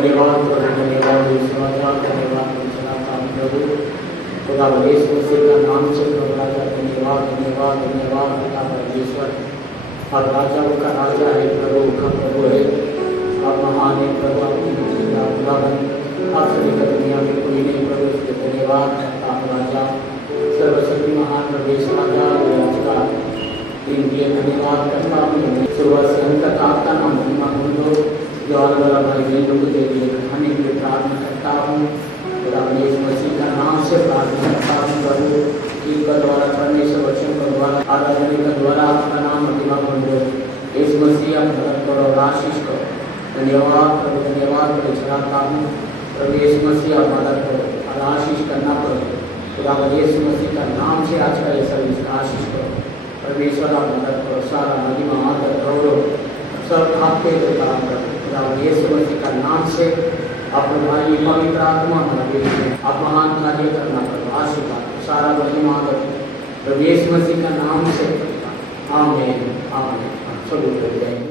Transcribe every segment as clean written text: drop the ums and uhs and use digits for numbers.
धन्यवाद प्रभु, धन्यवाद यीशु राजा, धन्यवाद चलाता हूँ प्रभु। खुदा यीशु मसीह का नाम से प्रभु राजा, धन्यवाद धन्यवाद धन्यवाद खुदा परमेश्वर। और राजा का राजा है प्रभु का प्रभु है, आप महान है प्रभु, आपकी खुदावन आपसे का दुनिया में कोई नहीं प्रभु, इसके धन्यवाद करता हूँ राजा। सर्वशक्ति महान प्रवेश राजा का दिन के धन्यवाद करता हूँ। सुबह से अंत तक आपका नाम महिमा हो दो। जो आने वाला भाई बहनों को दे दिए खाने के लिए प्रार्थना करता हूँ। खुदा यीशु मसीह का नाम से प्रार्थना करता हूँ प्रभु। इनका द्वारा परमेश्वर वचन का द्वारा आराधना का द्वारा आपका नाम महिमा हो दो। यीशु मसीह आप मदद करो और आशीष करो। धन्यवाद प्रभु, धन्यवाद प्रभु चलाता हूँ प्रभु। यीशु मसीह आप मदद करो और आशीष करना पड़ो। खुदा यीशु मसीह का नाम से आज का ये सर्विस का आशीष करो। परमेश्वर आप मदद करो, सारा महिमा आदर गौरव सब आपके काम करो। खुदा यीशु मसीह का नाम से अपने भाई पवित्र आत्मा हमारे आप महान कार्य करना करो, आशीर्वाद सारा महिमा आदर प्रभु यीशु मसीह का नाम से आमीन आमीन। सब उतर जाएंगे।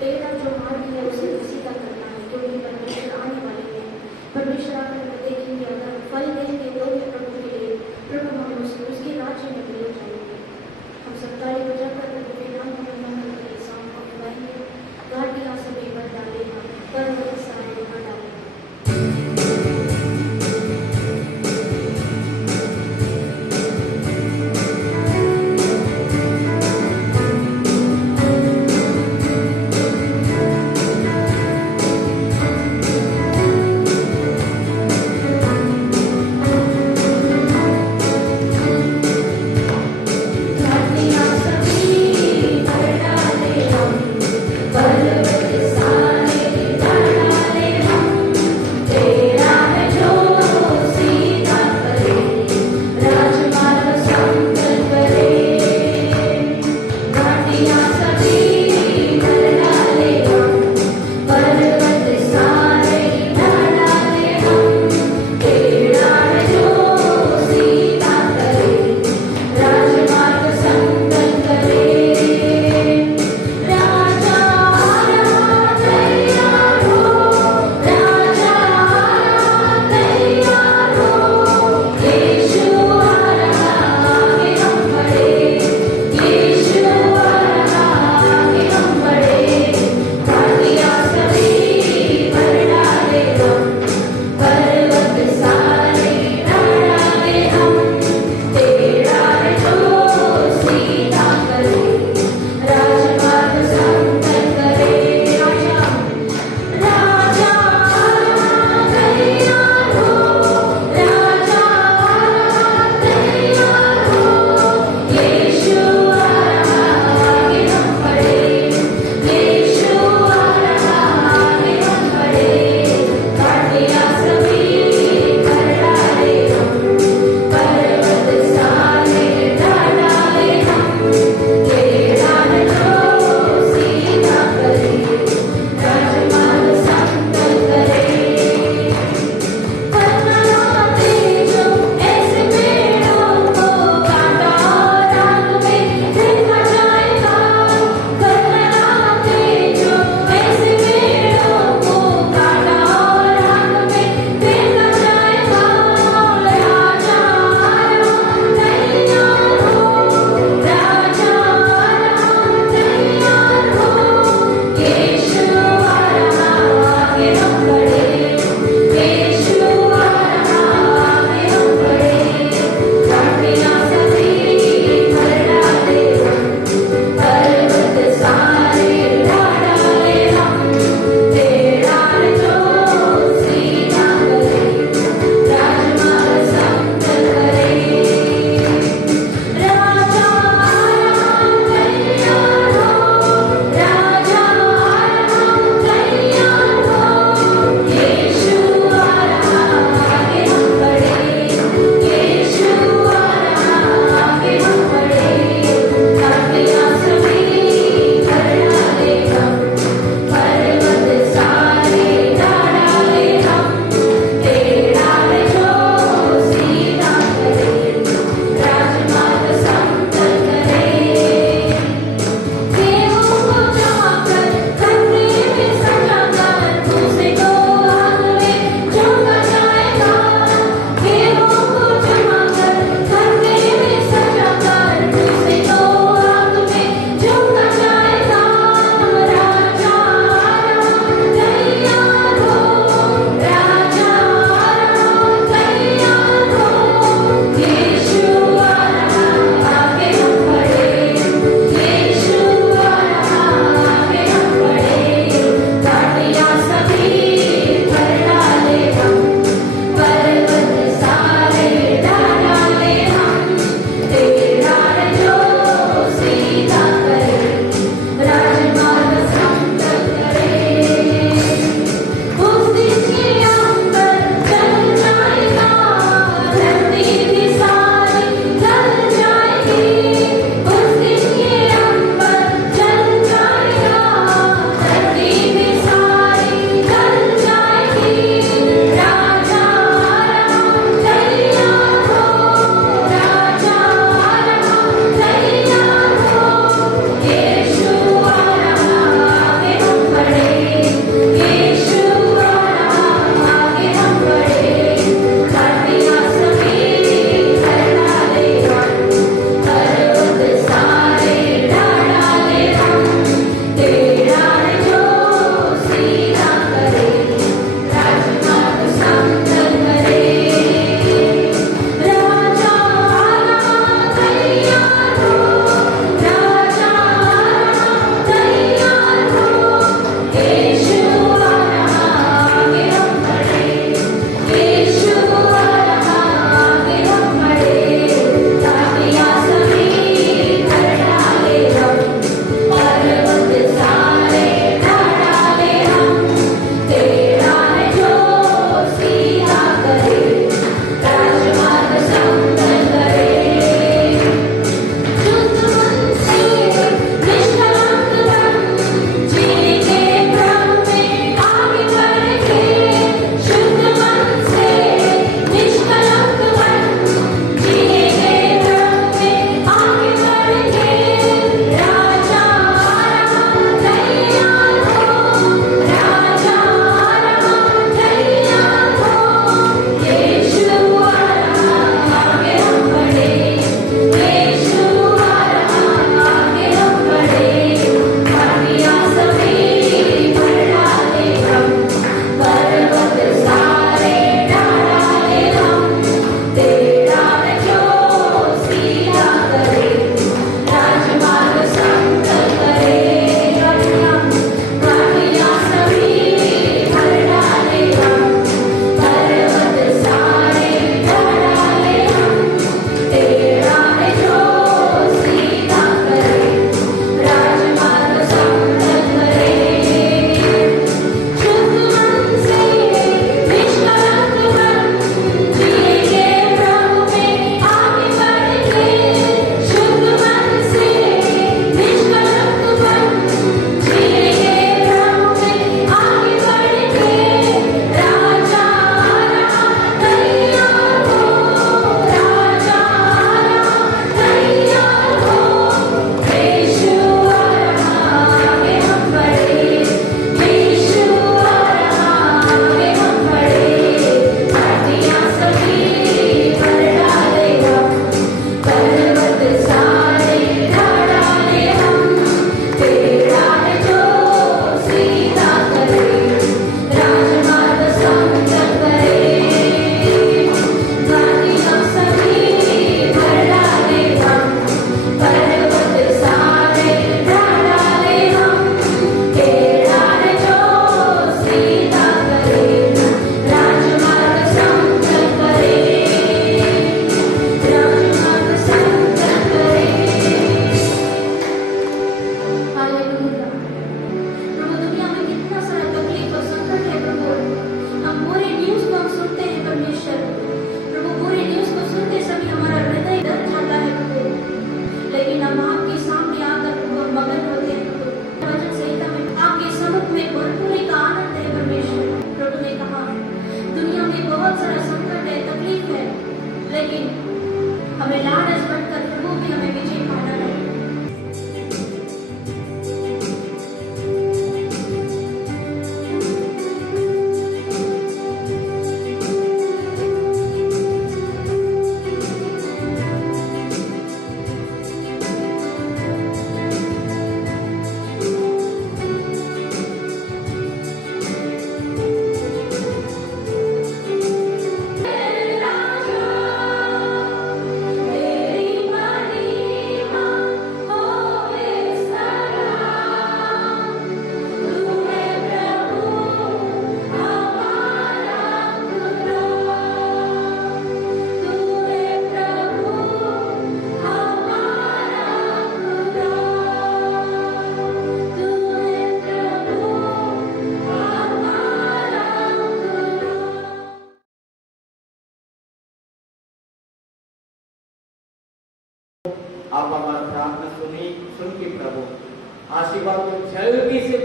तेरा जो मार्ग है उसे उसी का करना है, क्योंकि परमेश्वर आने वाले हैं। परमेश्वर आकर देखेंगे, अगर फल देंगे तो भी प्रभु के लिए, प्रभु हम उसके राज्य में ले जाएंगे। हम सब ताली बजाकर प्रभु के नाम को महिमा करके शाम को गाएंगे। घाटियाँ सभी पर डालेगा, पर्वत सारे वहाँ डालेगा। घाटियाँ सभी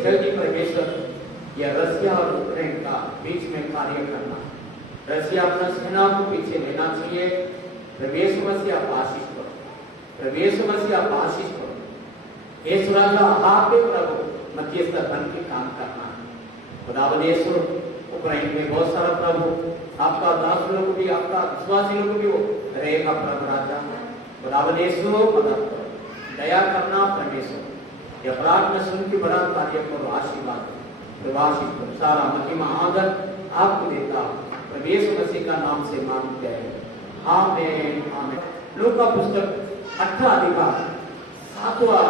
जल्दी परमेश्वर यह रसिया और यूक्रेन का बीच में कार्य करना, रसिया अपना सेना को पीछे लेना चाहिए। प्रभु मसीह आप आशीष करो, प्रभु मसीह आप आशीष करो। यीशु राजा आप प्रभु मध्यस्थ बन के काम करना है। खुदावंद यीशु उक्रेन में बहुत सारा प्रभु आपका दास लोग भी, आपका विश्वासी लोग भी वो रहेगा प्रभु राजा। खुदावंद यीशु मदद करो, दया करना परमेश्वर। यह प्रार्थना सुन के बड़ा कार्य करो, आशीर्वाद प्रवासी को सारा महिमा आदर आपको देता प्रभु यीशु मसीह का नाम से मांगते हैं, आमीन आमीन। लूका पुस्तक 18 अधिकार 7वां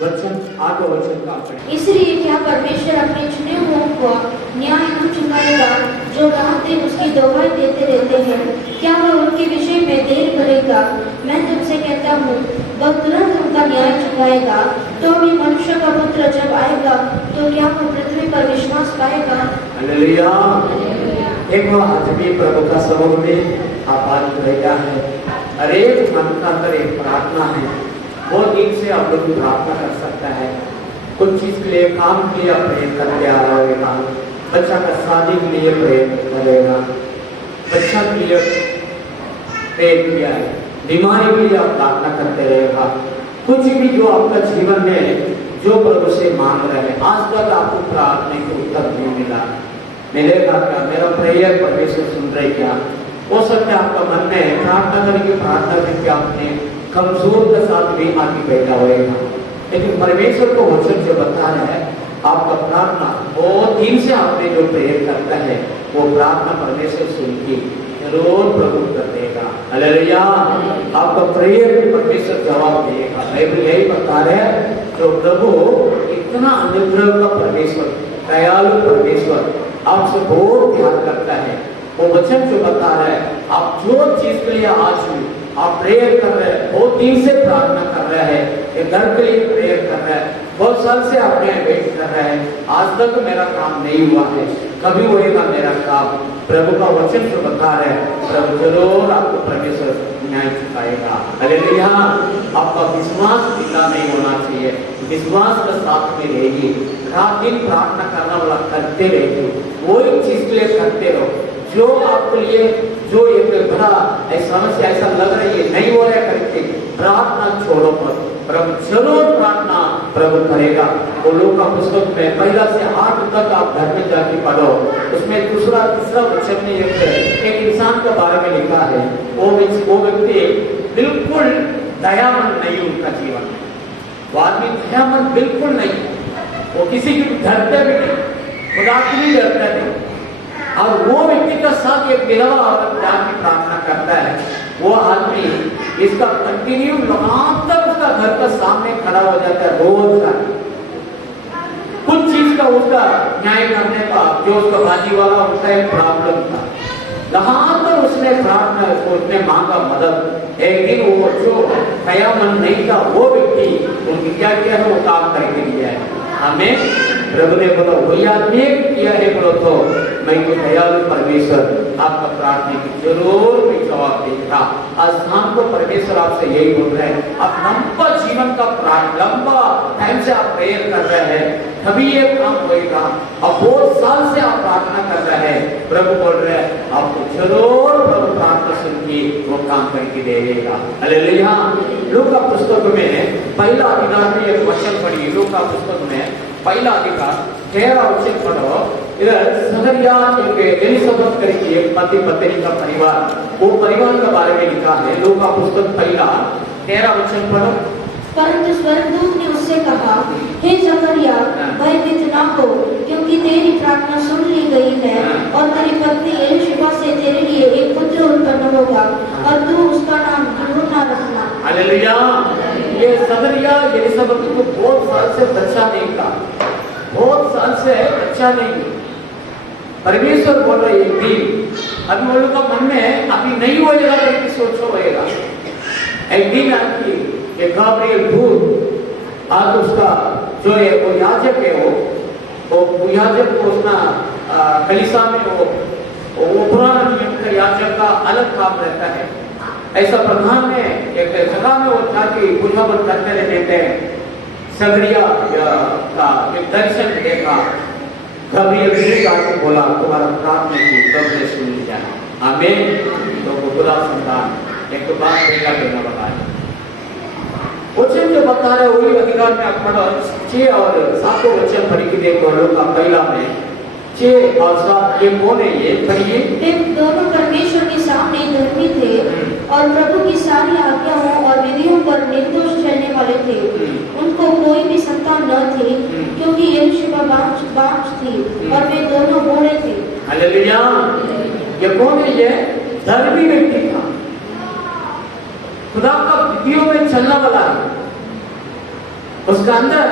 वचन 8वां वचन का पढ़ें। इसलिए क्या परमेश्वर अपने चुने हुओं को न्याय न चुकाएगा जो रात दिन उसकी दोहाई देते रहते हैं? क्या वह उनके विषय में देर करेगा? मैं तुमसे कहता हूँ वह तुरंत उनका न्याय चुकाएगा। तो भी मनुष्य का पुत्र जब आएगा तो क्या वह पृथ्वी पर विश्वास पाएगा? हालेलुया। एक बार आदमी प्रभु का समूह में आपात रहेगा है। अरे मन का अंदर एक प्रार्थना है, वो दिन से आप लोग प्रार्थना कर सकता है। कुछ चीज के लिए, काम के लिए प्रेम करते आ रहेगा, बच्चा का शादी के लिए प्रेम करेगा, बच्चा के लिए प्रेम किया है, बीमारी के लिए आप प्रार्थना करते रहेगा। कुछ भी जो आपका जीवन में जो प्रभु से मांग रहे हैं, आज तक आपको प्रार्थना को उत्तर नहीं मिला, मिलेगा क्या? मेरा प्रेयर परमेश्वर सुन रहे क्या? हो सकता है आपका मन में प्रार्थना करके आपने कमजोर के साथ भी आगे बैठा होगा, लेकिन परमेश्वर को वचन जो बता रहा है, आपका प्रार्थना बहुत दिन से आपने जो प्रेयर करता है वो प्रार्थना परमेश्वर सुन के जरूर प्रभु कर देगा। हालेलुया। आपका प्रेयर भी परमेश्वर जवाब देगा। बाइबल यही बता रहा है, जो प्रभु इतना अनुग्रह का परमेश्वर, दयालु परमेश्वर आपसे बहुत प्यार करता है। वो वचन जो बता रहा है, आप जो चीज के लिए आज भी आप प्रेयर कर रहे हैं, बहुत दिन से प्रार्थना कर रहे हैं, एक घर के लिए प्रेयर कर रहे हैं, बहुत साल से आपने वेट कर रहे हैं, आज तक मेरा काम नहीं हुआ है, कभी होएगा मेरा काम? प्रभु का वचन जो बता रहे हैं, प्रभु जरूर आपको परमेश्वर न्याय चुकाएगा। हालेलुया। आपका विश्वास ढीला नहीं होना चाहिए, विश्वास का साथ में रहेगी, रात दिन प्रार्थना करना वाला करते रहेगी, वही चीज के लिए करते रहो जो आपके लिए, जो एक बड़ा समस्या ऐसा लग रही है नहीं हो रहा करके प्रार्थना छोड़ो पर प्रभु जरूर प्रार्थना प्रभु करेगा। वो लोग का पुस्तक में 1 से 8 तक आप घर में जाके पढ़ो, उसमें 2, 3 वचन में एक इंसान के बारे में लिखा है। वो व्यक्ति बिल्कुल दयामंद नहीं, उनका जीवन वो आदमी दयामंद बिल्कुल नहीं, वो किसी की डरते भी नहीं, खुदा की भी डरते नहीं। और वो व्यक्ति का साथ एक विधवा औरत जाके प्रार्थना करता है, वो आदमी इसका कंटिन्यू लगातार उसका घर का सामने खड़ा हो जाता है रोज का, कुछ चीज का उसका न्याय करने का, जो उसका भाजी वाला उसका एक प्रॉब्लम था, लगातार उसने प्रार्थना, उसने मांगा मदद। एक दिन वो जो दयामंद नहीं था वो व्यक्ति उनकी क्या किया है, वो काम करके दिया है। हमें प्रभु ने बोला वही आदमी किया है, बोलो तो मैं को दयालु परमेश्वर आपका प्रार्थना की जरूर भी जवाब देगा। आज शाम को परमेश्वर आपसे यही बोल रहे हैं, आप लंबा जीवन का लंबा टाइम से आप प्रेयर कर रहे हैं, कभी ये काम होएगा। अब बहुत साल से आप प्रार्थना कर रहे हैं, प्रभु बोल रहे हैं आपको जरूर प्रभु प्रार्थना सुन के वो काम करके देगा। हालेलुया। लूका पुस्तक में 1 अधिकार में एक वचन पढ़िए, लूका पुस्तक में 1 अधिकार 13 वचन पढ़ो। इधर सहरिया एक एलिसबेथ करके एक पति पत्नी का परिवार, वो परिवार के बारे में लिखा है। लूका पुस्तक 1 13 वचन पढ़ो। परंतु स्वर्गदूत ने उससे कहा, हे जकरिया, भयभीत न हो, क्योंकि तेरी प्रार्थना सुन ली गई है और तेरी पत्नी एलिशबा से तेरे लिए एक पुत्र उत्पन्न होगा और तू उसका नाम यूहन्ना रखना। हालेलुया। ये जकरिया एलिसबेथ को बहुत साल से बच्चा नहीं था, बहुत साल से बच्चा नहीं। परमेश्वर बोल रहे एक दिन, अभी वो लोग का मन में अभी नहीं होएगा करके सोचो होएगा। एक दिन आपकी एक गाब्रिएल दूत आज उसका जो है वो याजक है, वो याजक को उसना कलीसिया में वो पुराना नियम का याजक का अलग काम रहता है। ऐसा प्रधान में एक जगह में वो था कि पूजा बंद करते रहते हैं, सगरिया का एक दर्शन देखा, गब्रियल आके बोला तुम्हारा प्रार्थना की प्रभु ने सुन लिया। आमीन। तो खुदा संतान एक बात देखा देना बताया, वचन जो बता रहे वही अधिकार में आप पढ़ो 6 और 7 वचन पढ़ के देखो। लोग का पहला में 6 और 7 ये कौन है? ये पढ़िए। वे दोनों परमेश्वर के सामने धर्मी थे और प्रभु की सारी आज्ञाओं और विधियों पर निर्दोष चलने वाले थे। उनको कोई भी संतान न थी क्योंकि एलीशिबा बांझ थी और वे दोनों बूढ़े थे। हालेलुया। ये कौन है? ये धर्मी व्यक्ति था, खुदा का विधियों में चलने वाला है। उसका अंदर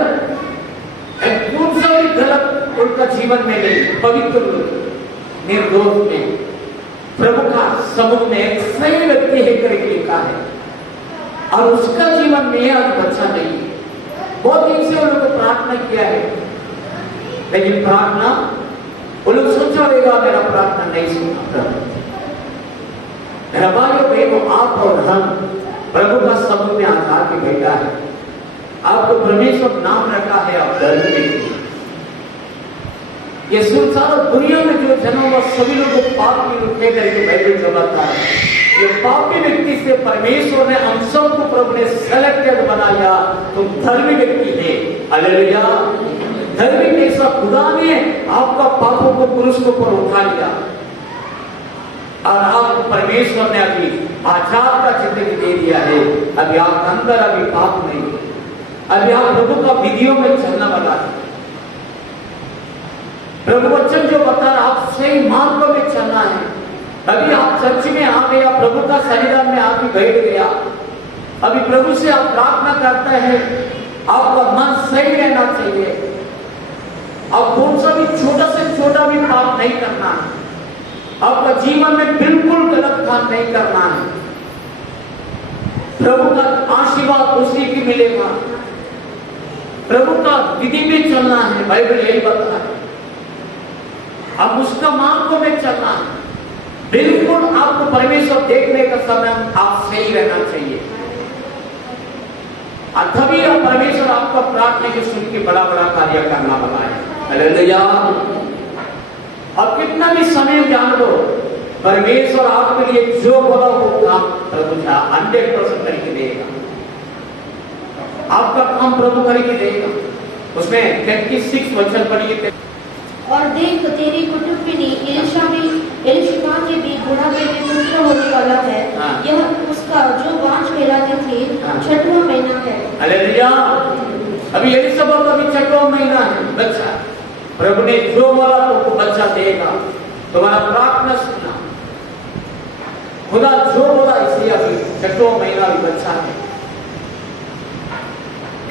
एक कौन सा भी गलत उनका जीवन में नहीं, पवित्र निर्दोष में प्रभु का समूह में एक सही व्यक्ति है करके लिखा है। और उसका जीवन में आज बच्चा नहीं है। बहुत दिन से उन्होंने प्रार्थना किया है, लेकिन प्रार्थना वो लोग सोचा होगा मेरा प्रार्थना नहीं सुना। मेरा भाइयों बहनों, आप और हम प्रभु का समूह में आधार के बैठा है। आपको परमेश्वर नाम रखा है, आप धर्मी। ये संसार दुनिया में जो जन्म हुआ सभी लोगों को पाप की रुके करके बाइबल जमाता है। ये पापी व्यक्ति से परमेश्वर ने हम सबको प्रभु ने सेलेक्टेड बनाया। तुम धर्मी व्यक्ति है। हालेलुया। धर्मी कैसा? खुदा ने आपका पापों को क्रूस के ऊपर उठा लिया और आपको परमेश्वर ने अभी आजाद का जिंदगी दे दिया है। अभी आपके अंदर अभी पाप नहीं, अभी आप प्रभु का विधियों में चलने वाला है। प्रभु वचन जो बता रहा आप सही मार्ग में चलना है। अभी आप चर्च में आ गया, प्रभु का सन्निधान में आके बैठ गया, अभी प्रभु से आप प्रार्थना करते हैं, आपका मन सही रहना चाहिए। आप कौन सा भी छोटा से छोटा भी पाप नहीं करना है। आपका जीवन में बिल्कुल गलत काम नहीं करना है। प्रभु का आशीर्वाद उसी की मिलेगा। प्रभु का विधि में चलना है, बाइबल यही बताता है। अब उसका मार्ग में चलना है। बिल्कुल आपको परमेश्वर देखने का समय आप सही रहना चाहिए। तभी परमेश्वर आपका प्रार्थना के सुन के बड़ा बड़ा कार्य करना वाला है। हालेलुया। अब कितना भी समय जान लो, परमेश्वर आपके लिए जो बोला वो काम प्रभु 100% करके देगा। आपका काम प्रभु करके देगा। उसमें 36 वचन पढ़िए। और देख तेरी कुटुंबिनी एलीशिबा के भी बुढ़ापे में पुत्र होने वाला है। यह उसका जो बांझ कहलाती थी 6वां महीना है। हालेलुया। अभी एलीशिबा का भी 6वां महीना है बच्चा। प्रभु ने जो बोला तो बच्चा देगा। तुम्हारा प्रार्थना सुनना, खुदा जो बोला इसलिए अभी 6वां महीना भी बच्चा है।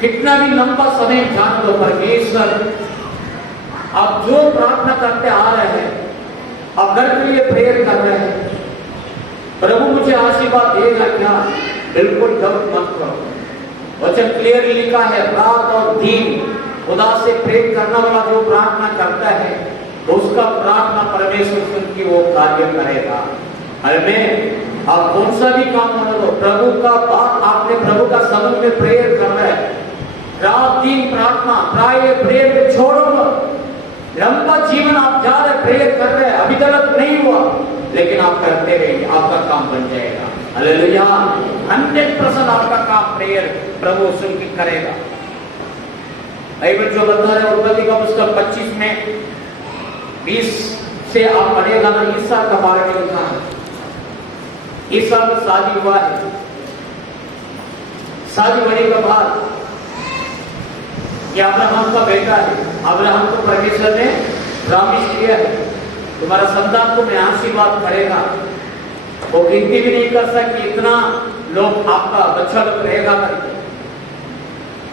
कितना भी लंबा समय जान लो, परमेश्वर आप जो प्रार्थना करते आ रहे हैं, आप घर के लिए प्रेयर कर रहे हैं, प्रभु मुझे आशीर्वाद देगा क्या? बिल्कुल गलत मत करो। वचन क्लियर लिखा है, रात और दिन खुदा से प्रेम करने वाला जो प्रार्थना करता है उसका प्रार्थना परमेश्वर सुन के वो कार्य करेगा। अरे आप कौन सा भी काम कर लो, प्रभु का बात आपने प्रभु का समूह में प्रेयर कर रहे हैं, रात दिन प्रार्थना प्रेयर छोड़ो। लंबा जीवन आप जा रहे प्रेयर कर रहे हैं, अभी तक नहीं हुआ, लेकिन आप करते रहिए, आपका काम बन जाएगा। हालेलुया। 100% आपका काम प्रेयर प्रभु सुन के करेगा। बाइबल जो बता रहे हैं उत्पत्ति का पुस्तक 25 में 20 से आप पढ़ेगा ना, ईसा का बारे में लिखा है। ईसा का शादी हुआ है, शादी होने के बाद ये अब्राहम का बेटा है। अब्राहम को परमेश्वर ने प्रॉमिस किया है तुम्हारा संतान को मैं आशीर्वाद करेगा। वो गिनती भी नहीं कर सकती इतना लोग आपका बच्चा लोग रहेगा करके।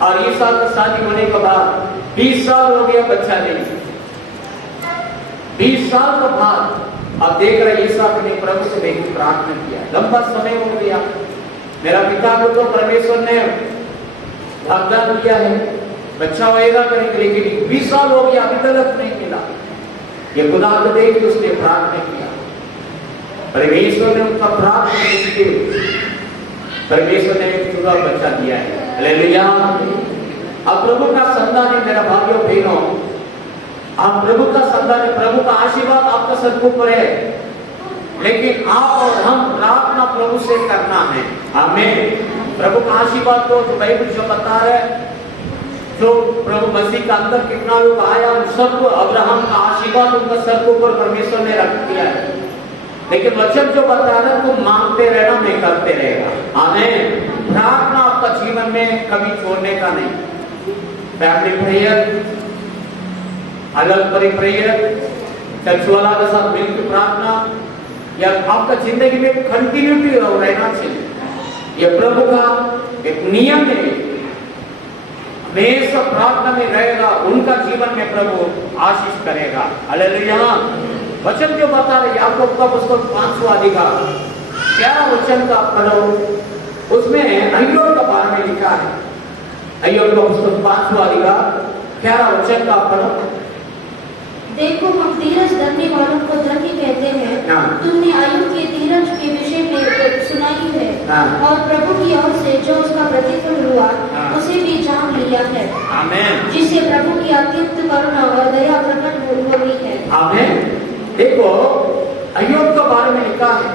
और ये साल का शादी होने के बाद 20 साल हो गया, बच्चा नहीं। 20 साल के बाद आप देख रहे ईसाक ने प्रभु से मेरी प्रार्थना किया, लंबा समय हो गया, मेरा पिता को तो परमेश्वर ने वाग्दान किया है बच्चा होएगा करेंगे, लेकिन 20 साल हो गया अभी तक नहीं मिला। ये खुदा को देख के उसने प्रार्थना किया, परमेश्वर ने उनका प्रार्थना की, परमेश्वर ने खुदा बच्चा दिया है। हालेलुया। अब प्रभु का संतान है मेरा भाइयों बहनों, आप प्रभु का संतान है, प्रभु का आशीर्वाद आपका सर के ऊपर है, लेकिन आप और हम प्रार्थना प्रभु से करना है। आमीन। प्रभु का आशीर्वाद को जो बाइबल जो बता रहे, जो प्रभु मसीह का अंदर कितना लोग आया, उन सबको अब्राहम का आशीर्वाद उनका सर के ऊपर परमेश्वर ने रख दिया है। लेकिन वचन जो बता रहा है तुम मांगते रहना, मैं करते रहेगा। आमीन। प्रार्थना आपका जीवन में कभी छोड़ने का नहीं। फैमिली प्रेयर, अलग परी प्रेयर, चर्च वाला के साथ मिलकर प्रार्थना, या आपका जिंदगी में कंटिन्यूटी रहना चाहिए। यह प्रभु का एक नियम है, हमेशा प्रार्थना में रहेगा, उनका जीवन में प्रभु आशीष करेगा। हालेलुया। वचन जो बता रहे याकूब का पुस्तक 5वां अधिकार 11 वचन का पढ़ो, उसमें अय्यूब के बारे में लिखा है। अय्यूब का पुस्तक 5वां अधिकार 11 वचन का पढ़ो। देखो हम धीरज धरने वालों को धन्य कहते हैं। तुमने अय्यूब के धीरज के विषय में सुनाई है, और प्रभु की ओर से जो उसका प्रतिफल हुआ उसे भी जान लिया है। आमीन। जिससे प्रभु की अत्यंत करुणा और दया प्रकट हो गई है। आमीन। देखो अय्यूब के बारे में लिखा है,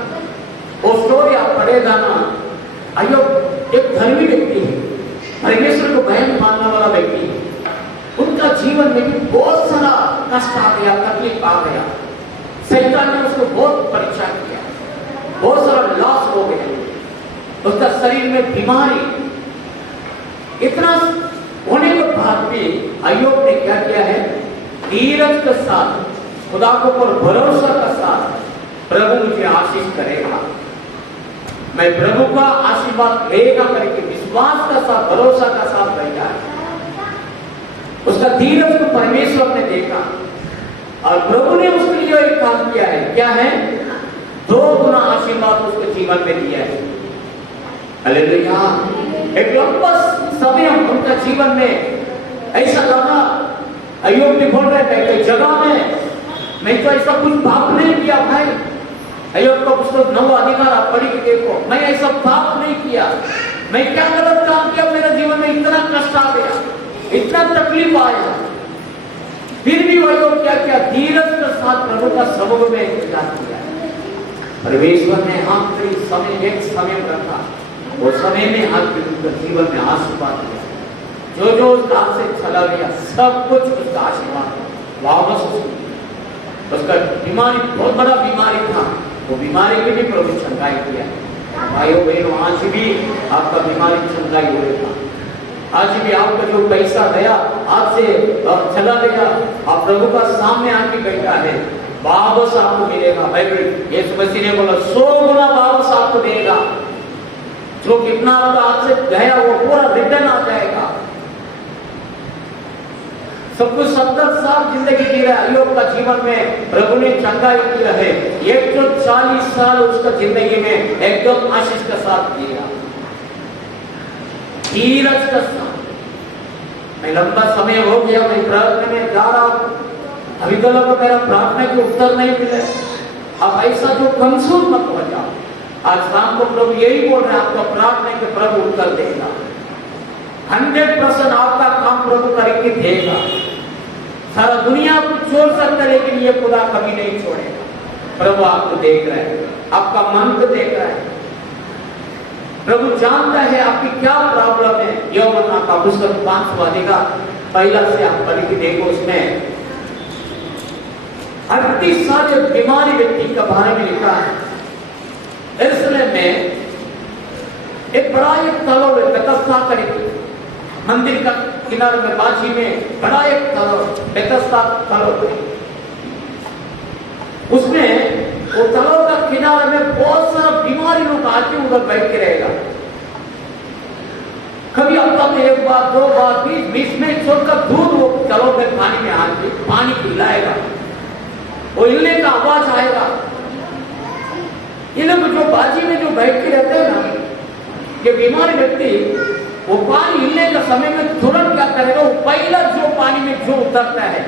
वो स्टोरी आप पढ़ेगा ना, अय्यूब एक धर्मी व्यक्ति है, परमेश्वर को भय मानने वाला व्यक्ति है। उनका जीवन में भी बहुत सारा कष्ट आ गया, तकलीफ आ गया, शैतान ने उसको बहुत परीक्षा किया, बहुत सारा लॉस हो गया, उसका शरीर में बीमारी, इतना होने के बाद भी अय्यूब ने क्या किया है, धीरज के साथ, खुदा के ऊपर भरोसा के साथ, प्रभु मुझे आशीष करेगा, मैं प्रभु का आशीर्वाद लेगा करके विश्वास का साथ, भरोसा का साथ रह जाए। उसका धीरज को परमेश्वर ने देखा और प्रभु ने उसके लिए एक काम किया है। क्या है? 2 गुना आशीर्वाद उसके जीवन में दिया है। हालेलुया। एक लंबा समय उनका जीवन में ऐसा लगा, अय्यूब भी बोल रहे थे कि जगह में मैं तो ऐसा कुछ पाप नहीं किया भाई। अय्यूब का पुस्तक 9वां अधिकार आप पढ़ के देखो, मैं ऐसा पाप नहीं किया, मैं क्या गलत काम किया, मेरे जीवन में इतना कष्ट आ गया, इतना तकलीफ आया, फिर भी वही क्या किया, धीरज के साथ प्रभु का समुख में इंतजार किया। परमेश्वर ने आखिरी समय एक समय रखा, वो समय में आखिरी जीवन में आशीर्वाद दिया। जो जो उस हाथ से चला गया सब कुछ उसका आशीर्वाद वापस उसका बीमारी, बहुत बड़ा बीमारी था, वो बीमारी की भी प्रभु चंगाई किया। भाइयों बहनों, आज भी आपका बीमारी चंगाई हो रहा, आज भी आपका जो पैसा गया आज से चला गया, आप प्रभु का सामने आके बैठा है, वापस आपको मिलेगा। बाइबल यीशु मसीह ने बोला 100 गुना वापस आपको देगा। जो कितना आपका आज से गया वो पूरा रिटर्न आ जाएगा। सब कुछ 70 साल जिंदगी जी रहा है अय्यूब का जीवन में, प्रभु ने चंगाई किया है। 140 साल उसका जिंदगी में एकदम आशीष का साथ दिया, धीरज का साथ। मैं लंबा समय हो गया, मैं प्रार्थना में जा रहा हूं, अभी तो लोग मेरा प्रार्थना के उत्तर नहीं मिले। अब ऐसा जो कमजोर मत हो जाओ। आज शाम को प्रभु यही बोल रहे हैं, आपको प्रार्थना के प्रभु उत्तर देगा। 100% आपका काम प्रभु करके देगा। सारा दुनिया आपको छोड़ सकता है, लेकिन ये खुदा कभी नहीं छोड़ेगा। प्रभु आपको देख रहा है, आपका मन को देख रहा है। प्रभु जानता है आपकी क्या प्रॉब्लम है। योहन्ना का पुस्तक 5वां अधिकार 1 से आप पढ़ के देखो, उसमें 38 साल बीमारी व्यक्ति के बारे में लिखा है। यरूशलेम में एक बड़ा एक तालाब है, बेतस्दा करके मंदिर का किनारे में बाजी में बड़ा एक तालाब, बेतस्दा तालाब। उसमें वो तालाब का किनारे में बहुत सारा बीमारी लोग आके उधर बैठ के रहेगा। कभी हफ्ता में 1 बार 2 बार 20 मिनट छोड़कर दूर वो तालाब में पानी में आके पानी पिलाएगा, वो हिलने का आवाज आएगा। ये लोग जो बाजी में जो बैठ के रहते हैं ना, ये बीमार व्यक्ति, वो पानी हिलने का समय में तुरंत क्या करेगा, वो पहला जो पानी में जो उतरता है,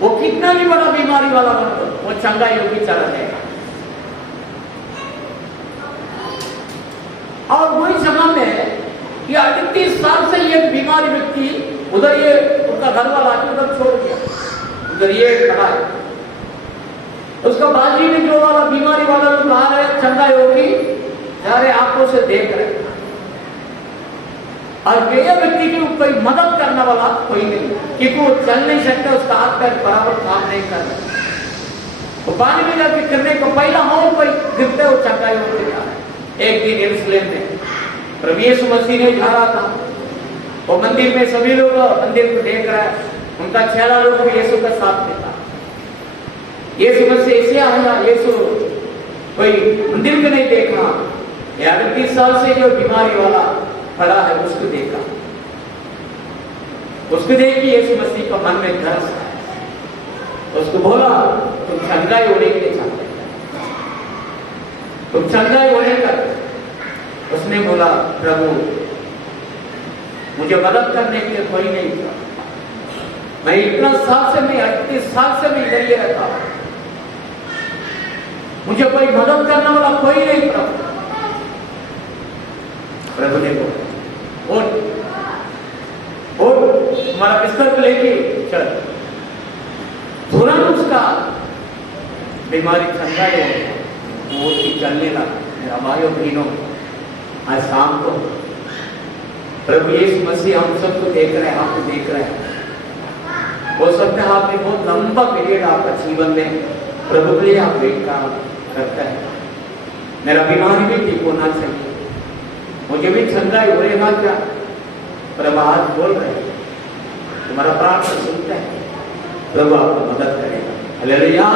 वो कितना भी बड़ा बीमारी वाला बन वो चंगाई होगी चला जाएगा। और वही जगह में ये 38 38 साल से ये बीमारी व्यक्ति उधर, ये उनका घर वाला उधर छोड़ दिया, उधर ये खड़ा है। उसका बाजी में जो वाला बीमारी वाला लोग आ रहे चंगा योगी सारे आंखों से देख रहे, और ये व्यक्ति की कोई मदद करने वाला कोई नहीं, क्योंकि वो चल नहीं सकता, उसका हाथ पैर बराबर काम नहीं कर रहा। वो पानी में जाके करने को पहला हो कोई गिरते वो चंगा योगी जा रहा है। एक दिन यरूशलेम में प्रभु यीशु मसीह ने जा रहा था, वो मंदिर में सभी लोग मंदिर को देख रहा है, उनका चेहरा लोग भी यीशु का साथ देता। यीशु मसीह ऐसे आया, यीशु कोई मंदिर को नहीं देखा, 38 साल से जो बीमारी वाला खड़ा है उसको देखा, उसको देख के यीशु मसीह का मन में धर्स आया। उसको बोला तुम चंगाई होने के लिए चाहते हैं, तुम चंगाई होने का। उसने बोला प्रभु मुझे मदद करने के लिए कोई नहीं था, मैं इतना साल से मैं 38 साल से मैं इधर ही रहता हूं, मुझे कोई मदद करने वाला कोई नहीं। प्रभु ने बोला और तुम्हारा बिस्तर को लेके चल। तुरंत उसका बीमारी ठंडा हो गया, वो चलने लगा। मेरा भाइयों बहनों, आज शाम को प्रभु यीशु मसीह हम सबको देख रहे हैं, आपको देख रहे हैं। हो सकता है आपने बहुत लंबा पीरियड आपका जीवन में प्रभु के लिए आप वेट करते हैं, मेरा बीमारी भी ठीक होना चाहिए, मुझे भी चंगाई होगा क्या। प्रभु आज बोल रहे हैं, तुम्हारा प्रार्थना सुनते हैं, प्रभु आपको मदद करेगा। हालेलुया।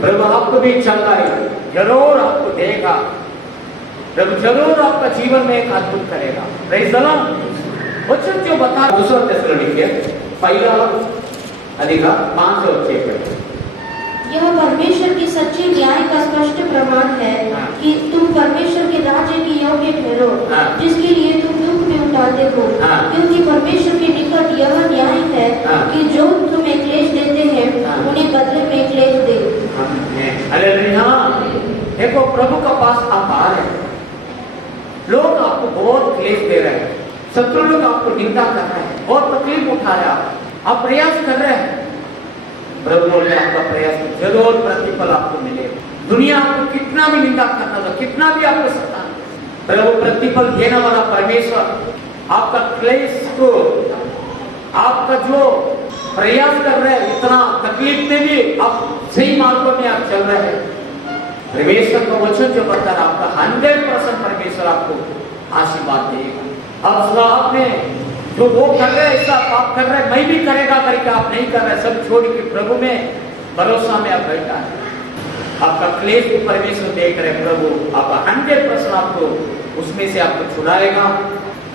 प्रभु आपको भी चंगाई जरूर आपको देगा, प्रभु जरूर आपका जीवन में एक अद्भुत करेगा। Praise the Lord. वचन जो बता दूसरा थिस्सलुनीके पहला अधिकार 5 और 6 पढ़ो। यह परमेश्वर की सच्ची न्याय का स्पष्ट प्रमाण है कि तुम परमेश्वर के राज्य के योग्य ठहरो, जिसके लिए तुम दुख भी उठाते हो, क्योंकि परमेश्वर के निकट यह न्याय है कि जो तुम्हें क्लेश देते हैं उन्हें बदले में क्लेश दे। हालेलुया। देखो प्रभु का पास आप आ रहे हैं, लोग आपको बहुत क्लेश दे रहे हैं, शत्रु लोग आपको निंदा कर रहे हैं, बहुत तकलीफ उठा रहे हैं, आप प्रयास कर रहे हैं। प्रभु बोल रहे आपका प्रयास जरूर प्रतिफल आपको मिलेगा। दुनिया आपको कितना भी निंदा करना था, कितना भी आपको सताना, प्रभु प्रतिफल देने वाला परमेश्वर आपका क्लेश को, आपका जो प्रयास कर रहे हैं, इतना तकलीफ में भी आप सही मार्गों में आप चल रहे हैं। परमेश्वर का वचन जो बता रहा, आपका 100% परमेश्वर आपको आशीर्वाद देगा। अब आपने जो वो कर रहे हैं, ऐसा पाप कर रहे हैं, मैं भी करेगा करके आप नहीं कर रहे, सब छोड़ के प्रभु में भरोसा में आप बैठा है। आपका क्लेश को परमेश्वर देख रहे, प्रभु आपका 100% आपको उसमें से आपको छुड़ाएगा।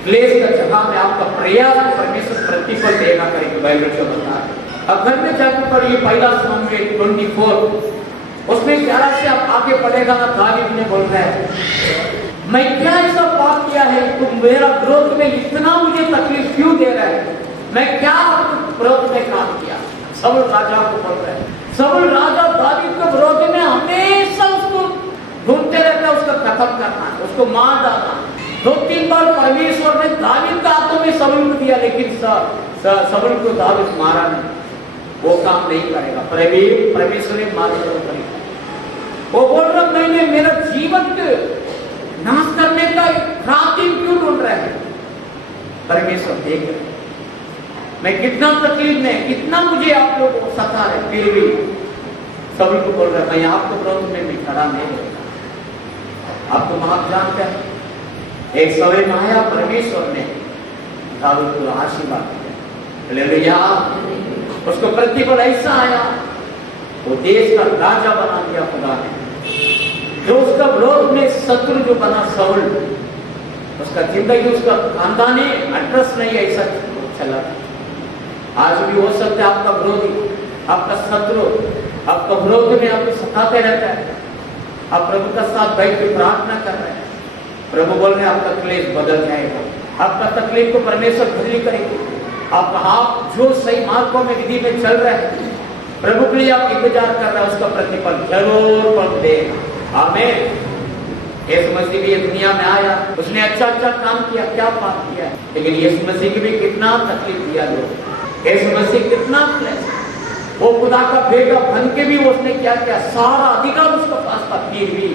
क्लेश का जगह में आपका प्रयास को परमेश्वर प्रतिफल देगा करके बाइबल जो बता है। अब घर में जाकर पढ़िए पहला सामुएल 24, उसमें 11 से आप आगे पढ़ेगा ना, दाऊद ने बोल रहा है मैं क्या ऐसा पाप किया है, तुम मेरा विरोध में इतना मुझे तकलीफ क्यों दे रहे हैं, मैं क्या विरोध में काम किया। शाऊल राजा को बोल रहे हैं, शाऊल राजा दाऊद के विरोध में हमेशा उसको ढूंढते रहता, उसका कत्ल करना, उसको मार डालना। 2-3 बार परमेश्वर ने दाऊद का हाथों में शाऊल को दिया, लेकिन शाऊल को दाऊद मारा नहीं, वो काम नहीं करेगा। परमेश्वर ने मार करेगा। वो बोल रहा मैंने मेरा जीवन के नाश करने का खातिर क्यों ढूंढ रहे हैं। परमेश्वर देख रहे, मैं कितना तकलीफ में, कितना मुझे आप लोग सता रहे, फिर भी सभी को बोल रहा मैं आपको विरोध में भी खड़ा नहीं रहता। आपको महान जानते हैं, एक समय में आया परमेश्वर ने दाऊद को आशीर्वाद दिया। हालेलुया। उसको प्रतिफल ऐसा आया, वो देश का राजा बना दिया खुदा ने। जो उसका विरोध में शत्रु जो बना शाऊल, उसका जिंदगी, उसका खानदानी एड्रेस नहीं ऐसा चला। आज भी हो सकता है आपका विरोधी, आपका शत्रु आपका विरोध में आपको सताते रहता है, आप प्रभु का साथ बैठ के प्रार्थना कर रहे हैं, प्रभु बोल रहे हैं आपका क्लेश बदल जाएगा, आपका तकलीफ को परमेश्वर बदली करेगी। आप जो सही मार्गों में विधि में चल रहे हैं, प्रभु के लिए आप इंतजार कर रहे हैं, उसका प्रतिफल जरूर पल देगा। आमीन। यीशु मसीह भी ये दुनिया में आया, उसने अच्छा अच्छा काम किया, क्या पाप किया, लेकिन यीशु मसीह की भी कितना तकलीफ दिया लोग। यीशु मसीह कितना क्लेश, वो खुदा का बेटा बन के भी उसने क्या किया, सारा अधिकार उसके पास था, फिर भी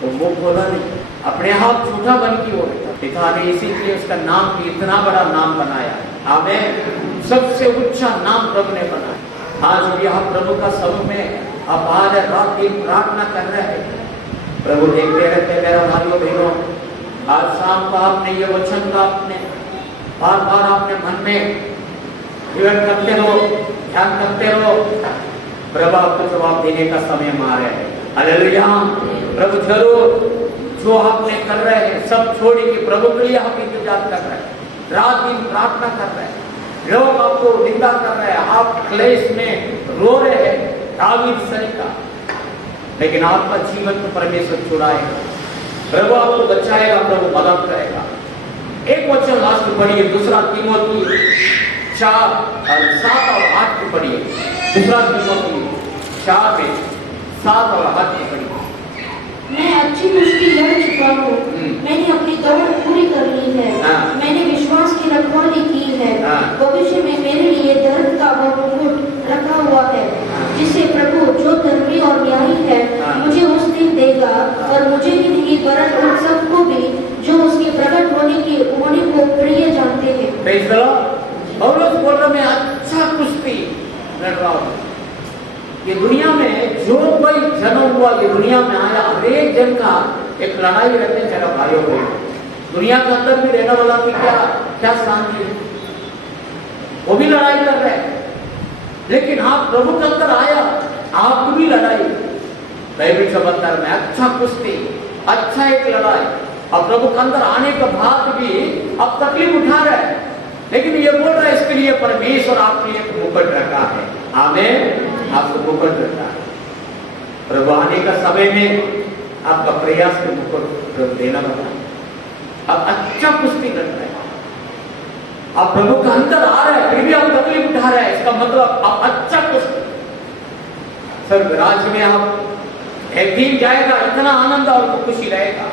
तो वो बोला नहीं, अपने आप झूठा बन की हो गया। पिता ने इसीलिए उसका नाम भी इतना बड़ा नाम बनाया। आमीन। सबसे ऊंचा नाम प्रभु ने बनाया। आज भी आप प्रभु का सब में आप आज रात दिन प्रार्थना कर रहे हैं, प्रभु देखते रहते मेरा भाइयों बहनों। आज शाम को आपने ये वचन का आपने बार बार आपने मन में जीवन करते रहो, ध्यान करते रहो, प्रभु आपको जवाब देने का समय मार है। हालेलुया। प्रभु जरूर जो आपने कर रहे हैं सब छोड़ी के प्रभु के लिए आप इंतजार कर रहे हैं, रात दिन प्रार्थना कर रहे हैं, लोग आपको निंदा कर रहे हैं, आप क्लेश में रो रहे हैं, दावीद सरीका, लेकिन आपका जीवन तो परमेश्वर छुड़ाएगा, प्रभु आपको बचाएगा, प्रभु मदद करेगा। एक वचन लास्ट में पढ़िए, दूसरा तीमोथी 4:7 और 8 को पढ़िए। दूसरा तीमोथी 4 में 7 और 8 को पढ़िए। मैं अच्छी कुश्ती लड़ चुका हूँ, मैंने अपनी दौड़ पूरी कर ली है, मैंने विश्वास की रखवाली की है, भविष्य में मेरे लिए धर्म का मुकुट रखा हुआ है, जिसे प्रभु जो धर्मी और न्यायी है मुझे उस दिन देगा, और मुझे ही नहीं वरन उन सबको भी जो उसके प्रकट होने को प्रिय जानते हैं। Praise the Lord. पौलुस बोल रहा मैं अच्छा कुश्ती लड़ रहा हूँ। ये दुनिया में जो कोई जन्म हुआ, ये दुनिया में आया, हर एक जन का एक लड़ाई रहते हैं मेरा भाइयों को। दुनिया के अंदर भी रहने वाला की क्या शांति है, वो भी लड़ाई कर रहे हैं, लेकिन आप प्रभु के अंदर आया, आपकी भी लड़ाई बाइबल के अंदर में अच्छा कुश्ती, अच्छा एक लड़ाई। और प्रभु के अंदर आने के बाद भी आप तकलीफ उठा रहे हैं, लेकिन ये बोल रहा है इसके लिए परमेश्वर आपके लिए एक मुकुट रखा है। आमीन। आपको मुकुट रखा है, प्रभु आने का समय में आपका प्रयास के मुकुट देना बता। आप अच्छा कुश्ती लड़ रहे हैं, आप प्रभु के अंदर आ रहे हैं, फिर भी आप तकलीफ उठा रहे हैं, इसका मतलब आप अच्छा कुश्ती। स्वर्ग राज्य में आप एक दिन जाएगा, इतना आनंद और खुशी रहेगा।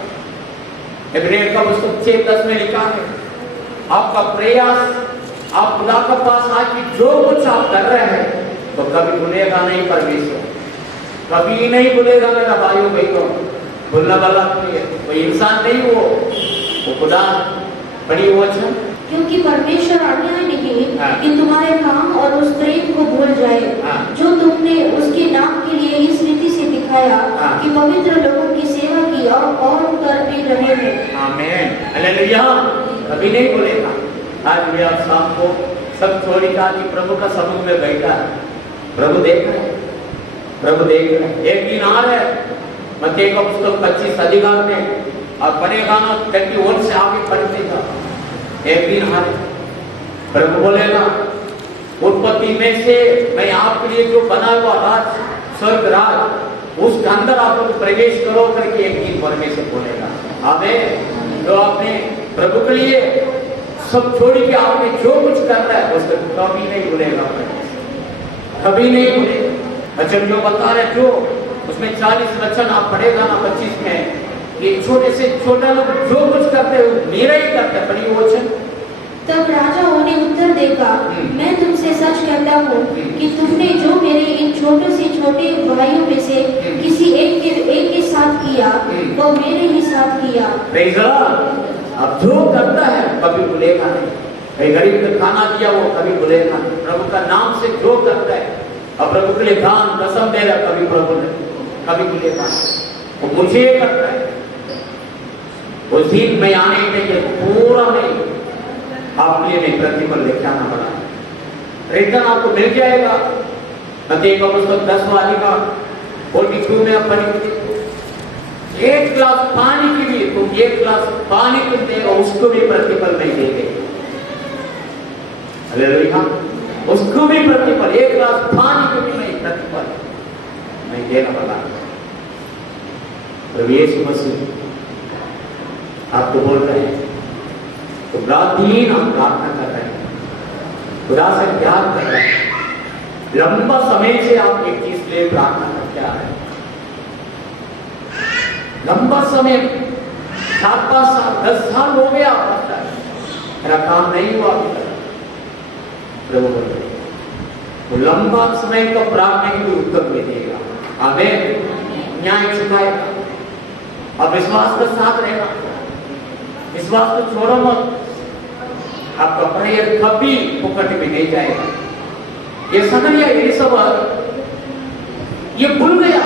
इब्रानियों का पुस्तक 6:10 में लिखा है, आपका प्रयास, आप खुदा के पास आके जो कुछ आप कर रहे हैं तो कभी भूलेगा नहीं परमेश्वर, कभी नहीं भूलेगा मेरा भाइयों बहनों। भूलने वाला कोई इंसान नहीं, वो खुदा बड़ी वचन, क्योंकि परमेश्वर अन्याय नहीं कि तुम्हारे काम और उस प्रेम को भूल जाए जो तुमने उसके नाम के लिए इस रीति से दिखाया कि पवित्र लोगों की सेवा की और कर भी रहे हैं। आमीन। हालेलुया। कभी नहीं भूलेगा। आज भी आप शाम को सब छोड़ी का कि प्रभु का समुख में बैठा है, प्रभु देख रहे हैं, प्रभु देख रहे हैं। एक दिन आ रहे मत्ती का पुस्तक 25 अधिकार में और पढ़ेगा ना 31 से आगे पढ़ते जा। एक दिन आ रहे प्रभु बोलेगा, उत्पत्ति में से मैं आपके लिए जो बना हुआ राज, स्वर्ग राज, उसके अंदर आप लोग प्रवेश करो करके एक दिन परमेश्वर बोलेगा। आमीन। तो आपने प्रभु के लिए सब छोड़ के आपने जो कुछ कर रहा है उसको कभी नहीं भूलेगा, कभी नहीं भूलेगा। वचन जो बता रहे जो उसमें 40 वचन आप पढ़ेगा ना 25 में, ये छोटे से छोटा लोग जो कुछ करते हो मेरा ही करते हैं, बड़ी वचन। तब राजा उन्हें उत्तर देगा, मैं तुमसे सच कहता हूँ कि तुमने जो मेरे इन छोटे से छोटे भाइयों में से किसी एक के साथ किया वो मेरे ही साथ किया। Praise the Lord. अब जो करता है कभी भूलेगा नहीं, कहीं गरीब को खाना दिया वो कभी भूलेगा नहीं, प्रभु का नाम से जो करता है और प्रभु के लिए दान कसम दे रहा कभी प्रभु ने कभी भूलेगा, वो मुझे करता है। उस दिन में आने के लिए पूरा नहीं आपके लिए नहीं प्रतिफल लेके आना पड़ा, रिटर्न आपको मिल जाएगा। मत्ती का पुस्तक 10वां अधिकार 42 में आप पढ़ेंगे, एक गिलास पानी के लिए तुम एक गिलास पानी तुम देगा उसको भी प्रतिफल नहीं देंगे। हालेलुया। उसको भी प्रतिफल, एक गिलास पानी को भी नहीं प्रतिफल नहीं देना पड़ा। प्रभु यीशु मसीह आपको बोल रहे हैं, तो रात दिन हम प्रार्थना कर रहे हैं, खुदा से प्यार कर रहे हैं, लंबा समय से आप एक चीज के लिए प्रार्थना करके आ रहे हैं, लंबा समय 7-5 साल 10 साल हो गया, मेरा काम नहीं हुआ। प्रभु बोले वो लंबा समय का प्रार्थना की उत्तर भी देगा। आमीन। न्याय चुकाएगा। अब विश्वास के साथ रहना, विश्वास को छोड़ो मत। आपका प्रेयर कभी फुकट में नहीं जाएगा। ये समझिए, ये सब ये भूल गया,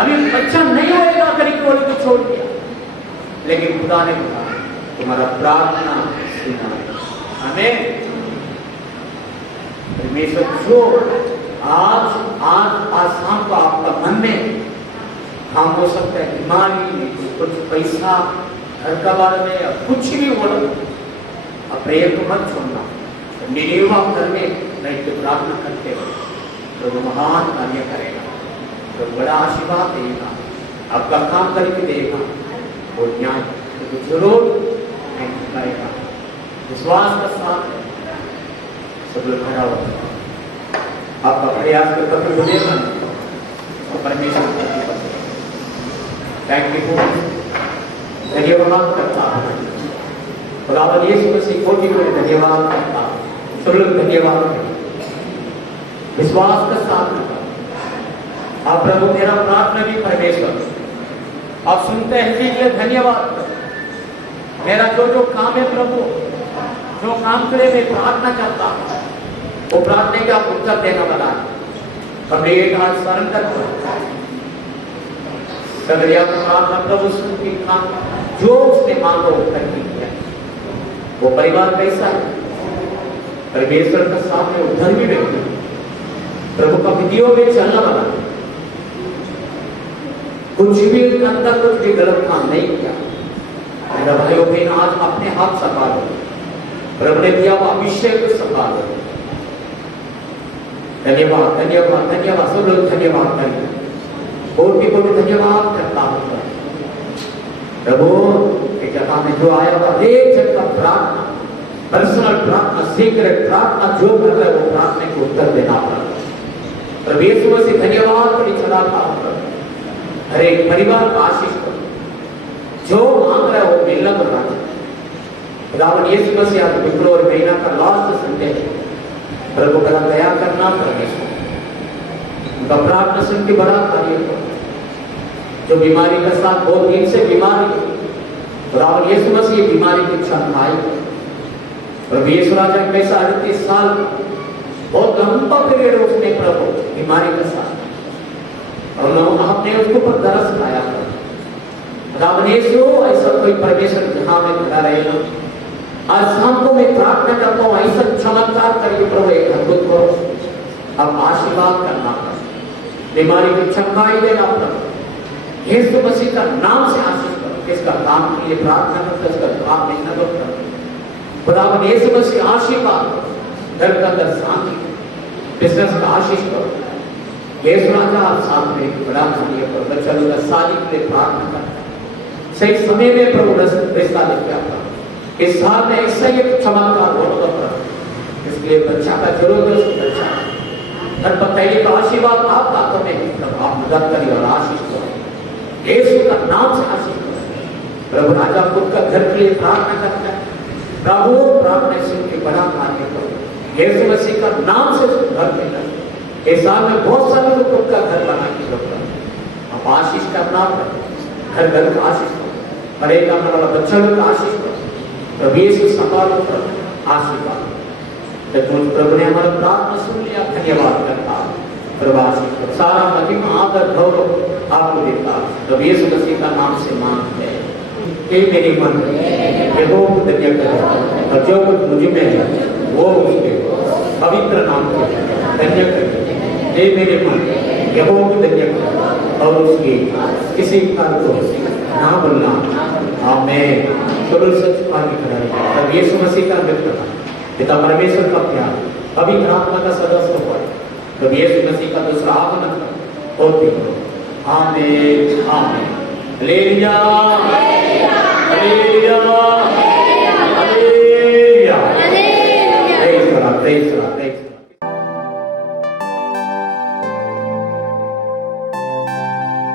अभी बच्चा नहीं होएगा, गरीब को छोड़ दिया, लेकिन खुदा ने कहा तुम्हारा प्रार्थना सुना। हमें परमेश्वर जो आज शाम को आपका मन में काम हो सकता है, बीमारी, कुछ पैसा, घर का बारे में या कुछ भी हो रहा, अब प्रेयर को मत छोड़ना। निरीवा घर में बैठ के प्रार्थना करते हो तो वो महान कार्य करेगा, तो बड़ा आशीर्वाद देगा, आपका काम करके देगा, वो न्याय तो जरूर करेगा। विश्वास का साथ सब लोग खड़ा होगा। आपका प्रयास को कभी भूलेगा तो परमेश्वर थैंक यू, धन्यवाद करता हूँ। खुदावंद यीशु मसीह कोटि कोटि धन्यवाद करता हूँ। सब लोग धन्यवाद करें, विश्वास का साथ आप प्रभु मेरा प्रार्थना भी परमेश्वर आप सुनते हैं इसलिए धन्यवाद। मेरा जो काम है प्रभु, जो काम करे मैं प्रार्थना करता हूँ, वो प्रार्थना का आप उत्तर देना बना और मैं एक हाथ स्मरण करता हूँ। प्रार्थना प्रभु सुनती काम जो उसने मांगा वो करके किया। वो परिवार कैसा है, परमेश्वर का सामने उधर भी व्यक्ति प्रभु का विधियों में चलना बना, कुछ भी अंदर कुछ भी गलत काम नहीं किया। मेरा भाइयों बहन आज अपने हाथ संभालो, प्रभु ने दिया वो अभिषेक को संभालो। धन्यवाद धन्यवाद धन्यवाद, सब लोग धन्यवाद करें, कोटि कोटि धन्यवाद करता हूँ प्रभु। एक जगह में जो आया हुआ एक जन का प्रार्थना, पर्सनल प्रार्थना, सीक्रेट प्रार्थना जो कर रहा है वो प्रार्थना को उत्तर देना पड़ा। प्रभु यीशु मसीह धन्यवाद को चलाता हूँ। हर एक परिवार को आशीष करो, जो मांग रहा है वो मिलना बना। खुदावंद यीशु मसीह आज मित्रों और महीना का लास्ट संडे है, प्रभु का दया करना परमेश्वर उनका प्रार्थना सुन के बड़ा कार्य करो। जो बीमारी के साथ बहुत दिन से बीमारी, खुदावंद यीशु मसीह बीमारी की क्षमताएं प्रभु यीशु राजा कैसा 38 साल बहुत लंबा पीरियड उसने प्रभु बीमारी के साथ, और आपने उसको पर दरस खाया। खुदावंद यीशु ऐसा कोई परमेश्वर जहां में खड़ा रहेगा, आज शाम को मैं प्रार्थना करता हूँ ऐसा चमत्कार करिए प्रभु, एक अद्भुत करो। अब आशीर्वाद करना, बीमारी की क्षमताएं देना प्रभु यीशु मसीह का नाम से आशीष करो। किसका काम के लिए प्रार्थना करता, इसका काम नहीं न करो। खुदावंद यीशु मसीह आशीर्वाद करो, घर का अंदर शांति, बिजनेस का आशीष करो। यीशु राजा आप साथ में बड़ा कार्य करो। बच्चा लोग का शादी के लिए प्रार्थना करता है, सही समय में प्रभु रिश्ता लेके आता है। इस साल में एक सही चमत्कार होगा प्रभु, इसलिए बच्चा का जरूरत बच्चा घर पतैली का आशीर्वाद आपका हाथों में प्रभु आप मदद करिए और आशीष करो। यीशु का नाम से आशीष करो। प्रभु राजा खुद का घर के लिए प्रार्थना करता है, प्रभु प्रार्थना सुन के बड़ा कार्य करो। यीशु मसीह का नाम से घर मिला। इस साल में बहुत सारे लोग खुद का घर बना के रखा, आप आशीष करना घर घर का आशीष करो, बड़े करने वाला बच्चा लोग का आशीष करो। प्रभु यीशु संभालो प्रभु आशीर्वाद। प्रभु ने हमारा प्रार्थना सुन लिया, धन्यवाद करता प्रभु आशीष करो। सारा महिमा आदर गौरव आपको देता प्रभु यीशु मसीह का नाम से मांगते हैं। मेरे मन यहोवा धन्य करें और जो कुछ मुझ में है वो उसके पवित्र नाम को धन्य करें। हे मेरे मन यहोवा धन्य करें और उसकी किसी कार्य को ना बोलना। आमीन। केवल सच पानी करें तब यीशु मसीह का मित्र पिता परमेश्वर का प्यार पवित्र आत्मा का सदस्य हो तब यीशु मसीह का दूसरा आगमन होते हो। आमीन आमीन। हालेलुया।